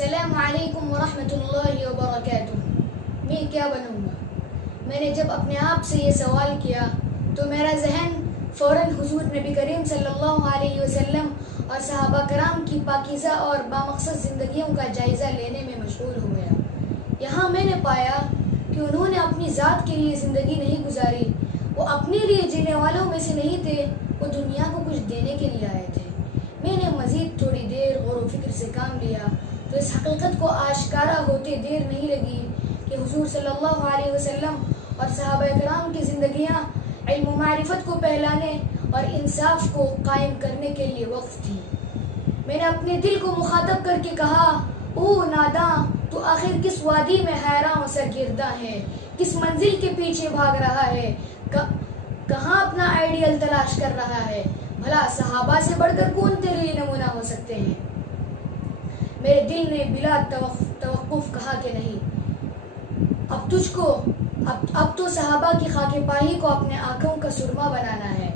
अस्सलामु अलैकुम वरहमतुल्लाहि वबरकातुह। मैं क्या बनूँगा? मैंने जब अपने आप से ये सवाल किया तो मेरा जहन फ़ौरन हुजूर नबी करीम सल्लल्लाहु अलैहि वसल्लम और सहाबा कराम की पाकीज़ा और बामक़सद ज़िंदगियों का जायज़ा लेने में मशगूल हो गया। यहाँ मैंने पाया कि उन्होंने अपनी ज़ात के लिए ज़िंदगी नहीं गुजारी, वो अपने लिए जीने वालों में से नहीं थे, वो दुनिया को कुछ देने के लिए आए थे। मैंने मज़ीद थोड़ी देर गौर व फिक्र से काम लिया तो इस हकीकत को आश्कारा होते देर नहीं लगी कि हुजूर सल्लल्लाहु अलैहि वसल्लम और सहाबा कराम की ज़िंदगियाँ इल्म मारिफत को फैलाने और इंसाफ को कायम करने के लिए वक्फ थी। मैंने अपने दिल को मुखातब करके कहा, ओ नादां, तू आखिर किस वादी में हैरान सरगिर्दा है, किस मंजिल के पीछे भाग रहा है, कहाँ अपना आइडियल तलाश कर रहा है? भला सहाबा से बढ़कर कौन तेरे लिए नमूना हो सकते हैं? मेरे दिल ने बिला तवक्कुफ कहा कि नहीं, अब तो सहाबा की खाके पाही को अपने आंखों का सुरमा बनाना है।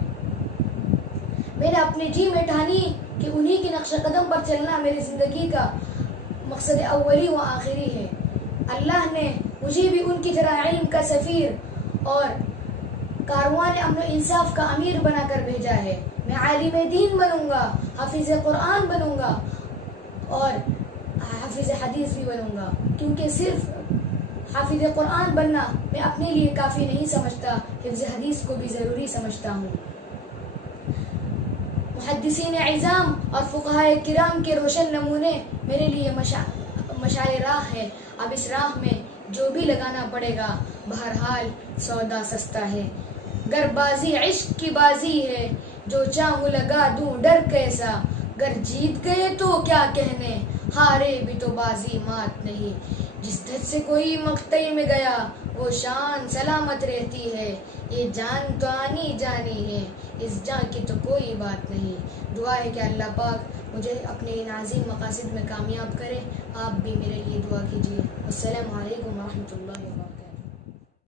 मैंने अपने जी में ठानी कि उन्हीं के नक्श कदम पर चलना मेरी जिंदगी का मकसद अव्वली व आखिरी है। अल्लाह ने मुझे भी उनकी तरह इल्म का सफ़ीर और कारवान अमन इंसाफ का अमीर बनाकर भेजा है। मैं आलिम दीन बनूंगा, हाफिज कुरान बनूंगा और हाफिज हदीस भी बनूंगा, क्योंकि सिर्फ हाफिज कुरान बनना मैं अपने लिए काफ़ी नहीं समझता, हिफ्ज़ हदीस को भी ज़रूरी समझता हूँ। मुहद्दिसीन इज़ाम और फुक़हाए किराम के रोशन नमूने मेरे लिए मशाले राह है। अब इस राह में जो भी लगाना पड़ेगा, बहरहाल सौदा सस्ता है। गर बाजी इश्क की बाजी है, जो चाहूँ लगा दूँ डर कैसा। गर जीत गए तो क्या कहने, हारे भी तो बाजी मात नहीं। जिस धज से कोई मक्तई में गया, वो शान सलामत रहती है। ये जान तो आनी जानी है, इस जान की तो कोई बात नहीं। दुआ है कि अल्लाह पाक मुझे अपने इन अज़ीम मक़ासिद में कामयाब करे। आप भी मेरे लिए दुआ कीजिए। अस्सलामु अलैकुम वरहमतुल्लाहि वबरकातुहू।